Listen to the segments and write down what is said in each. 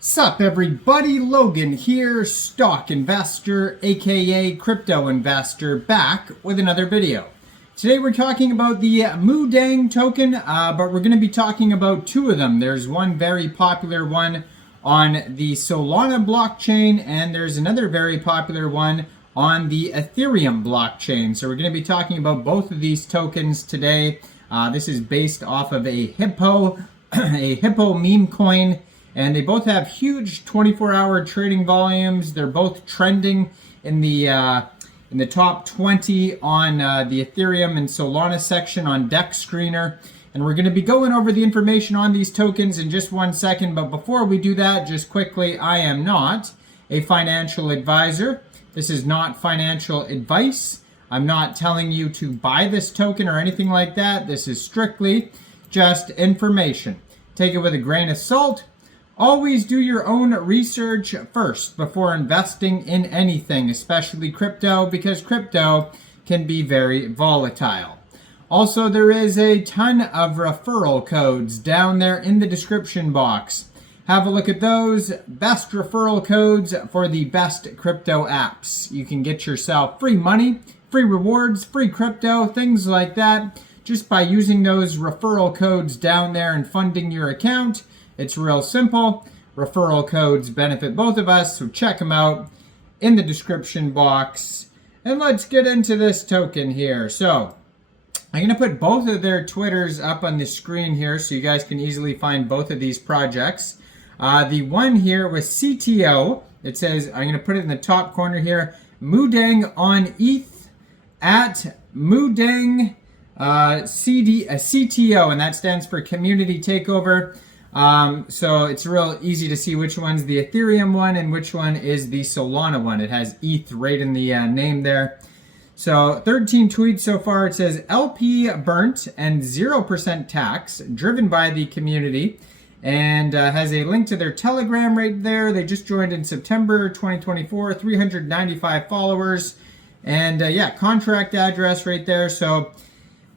Sup everybody, Logan here, stock investor, aka crypto investor, back with another video. Today we're talking about the Moodeng token, but we're going to be talking about two of them. There's one very popular one on the Solana blockchain, and there's another very popular one on the Ethereum blockchain. So we're going to be talking about both of these tokens today. This is based off of a Hippo, a Hippo meme coin. And they both have huge 24-hour trading volumes. They're both trending in the top 20 on the Ethereum and Solana section on Deck Screener. And we're going to be going over the information on these tokens in just 1 second. But before we do that, just quickly, I am not a financial advisor. This is not financial advice. I'm not telling you to buy this token or anything like that. This is strictly just information. Take it with a grain of salt. Always do your own research first before investing in anything, especially crypto, because crypto can be very volatile. Also, there is a ton of referral codes down there in the description box. Have a look at those. Best referral codes for the best crypto apps. You can get yourself free money, free rewards, free crypto, things like that, just by using those referral codes down there and funding your account. It's real simple. Referral codes benefit both of us, so check them out in the description box. And let's get into this token here. So I'm going to put both of their Twitters up on the screen here so you guys can easily find both of these projects. The one here with CTO, it says, I'm going to put it in the top corner here, Moodeng on ETH at Moodeng CTO, and that stands for Community Takeover. So it's real easy to see which one's the Ethereum one and which one is the Solana one. It has ETH right in the name there. So 13 tweets so far. It says LP burnt and 0% tax driven by the community, and has a link to their Telegram right there. They just joined in September 2024, 395 followers, and yeah, contract address right there. So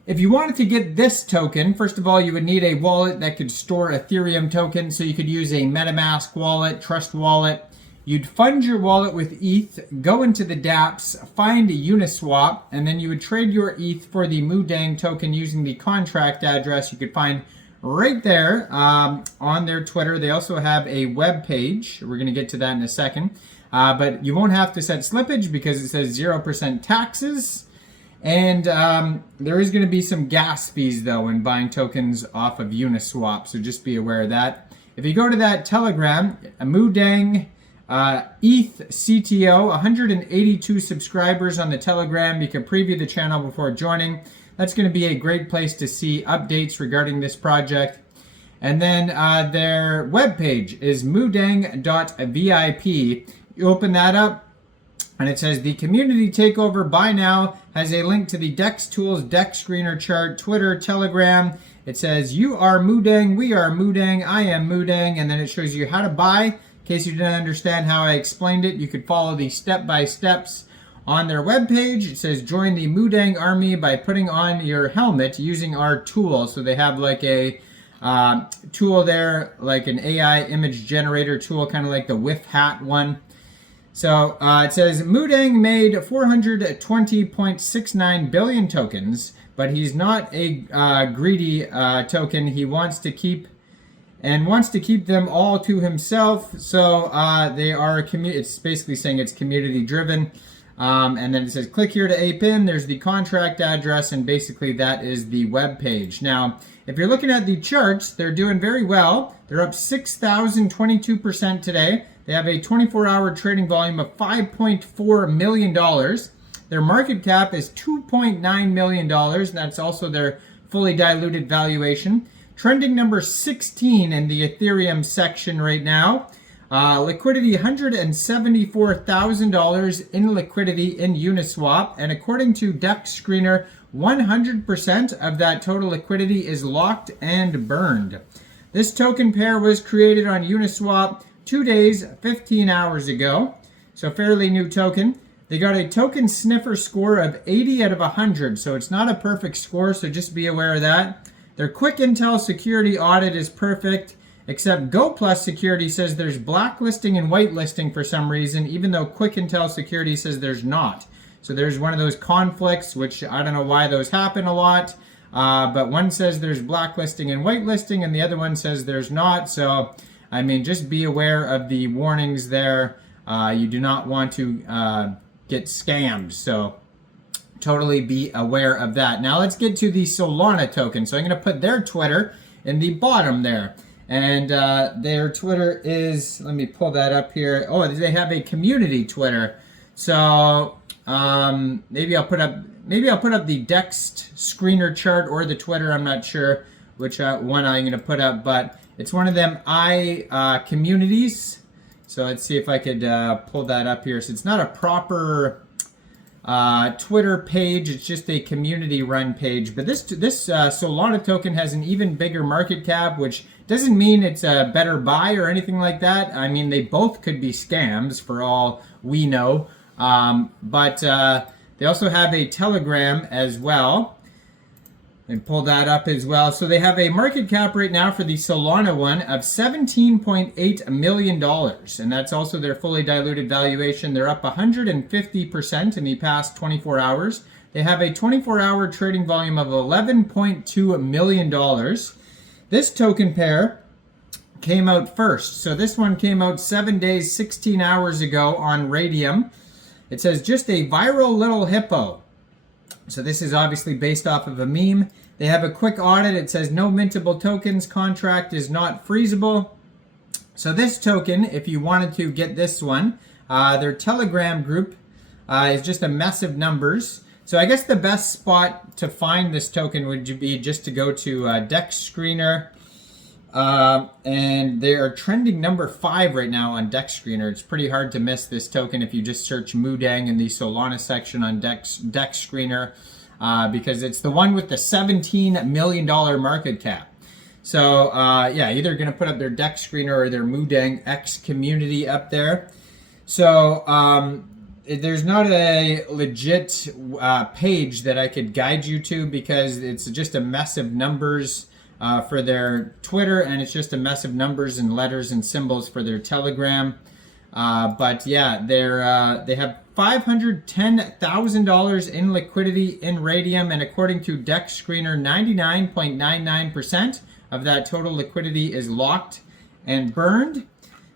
if you wanted to get this token, first of all, you would need a wallet that could store Ethereum tokens. So you could use a MetaMask wallet, Trust wallet. You'd fund your wallet with ETH, go into the dApps, find a Uniswap, and then you would trade your ETH for the Moodeng token using the contract address you could find right there on their Twitter. They also have a web page. We're going to get to that in a second. But you won't have to set slippage because it says 0% taxes. And there is going to be some gas fees, though, when buying tokens off of Uniswap, so just be aware of that. If you go to that Telegram, Moodeng ETH CTO, 182 subscribers on the Telegram. You can preview the channel before joining. That's going to be a great place to see updates regarding this project. And then their webpage is moodeng.vip. You open that up, and it says the community takeover buy now, has a link to the Dex Tools Deck Screener chart, Twitter, Telegram. It says you are Moodeng, we are Moodeng, I am Moodeng, and then it shows you how to buy. In case you didn't understand how I explained it, you could follow the step-by-steps on their webpage. It says join the Moodeng army by putting on your helmet using our tool. So they have like a tool there, like an AI image generator tool, kind of like the Whiff Hat one. So it says Moodeng made 420.69 billion tokens, but he's not a greedy token. He wants to keep them all to himself. So they are it's basically saying it's community driven. And then it says click here to ape in. There's the contract address, and basically that is the web page. Now, if you're looking at the charts, they're doing very well. They're up 6,022% today. They have a 24-hour trading volume of $5.4 million. Their market cap is $2.9 million, and that's also their fully diluted valuation. Trending number 16 in the Ethereum section right now. Liquidity, $174,000 in liquidity in Uniswap. And according to Deck Screener, 100% of that total liquidity is locked and burned. This token pair was created on Uniswap 2 days, 15 hours ago. So fairly new token. They got a token sniffer score of 80 out of 100. So it's not a perfect score, so just be aware of that. Their quick intel security audit is perfect. except Go Plus Security says there's blacklisting and whitelisting for some reason, even though Quick Intel Security says there's not. So there's one of those conflicts, which I don't know why those happen a lot. But one says there's blacklisting and whitelisting, and the other one says there's not. So, I mean, just be aware of the warnings there. You do not want to get scammed. So, totally be aware of that. Now, let's get to the Solana token. So, I'm going to put their Twitter in the bottom there. And their Twitter is, let me pull that up here. Oh, they have a community Twitter. So, maybe I'll put up the DEX screener chart or the Twitter. I'm not sure which one I'm going to put up, but it's one of them communities. So let's see if I could pull that up here. So it's not a proper Twitter page. It's just a community run page. But this Solana token has an even bigger market cap, which doesn't mean it's a better buy or anything like that. I mean, they both could be scams for all we know. But they also have a Telegram as well, and pull that up as well. So they have a market cap right now for the Solana one of $17.8 million, and that's also their fully diluted valuation. They're up 150% in the past 24 hours. They have a 24-hour trading volume of $11.2 million. This token pair came out first. So this one came out 7 days, 16 hours ago on Raydium. It says, just a viral little hippo. So this is obviously based off of a meme. They have a quick audit. It says, no mintable tokens. Contract is not freezable. So this token, if you wanted to get this one, their Telegram group is just a mess of numbers. So I guess the best spot to find this token would be just to go to DEX Screener. And they are trending number 5 right now on DEX Screener. It's pretty hard to miss this token if you just search Moodeng in the Solana section on DEX Screener, because it's the one with the $17 million market cap. So yeah, either going to put up their DEX Screener or their Moodeng X community up there. So there's not a legit page that I could guide you to, because it's just a mess of numbers for their Twitter, and it's just a mess of numbers and letters and symbols for their Telegram. But yeah, they have $510,000 in liquidity in Raydium, and according to DEX Screener, 99.99% of that total liquidity is locked and burned.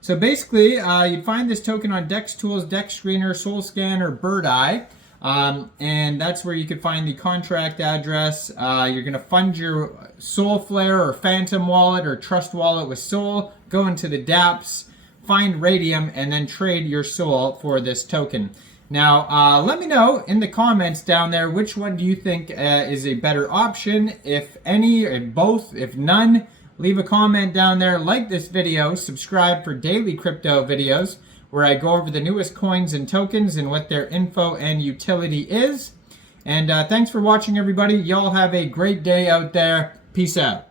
So basically, you'd find this token on DEX Tools, DEX Screener, SolScan, or Bird Eye. And that's where you could find the contract address. You're going to fund your Solflare or Phantom wallet or Trust wallet with Sol, go into the dApps, find Raydium, and then trade your Sol for this token. Now, let me know in the comments down there, which one do you think is a better option, if any, if both, if none. Leave a comment down there, like this video, subscribe for daily crypto videos, where I go over the newest coins and tokens and what their info and utility is. And thanks for watching, everybody. Y'all have a great day out there. Peace out.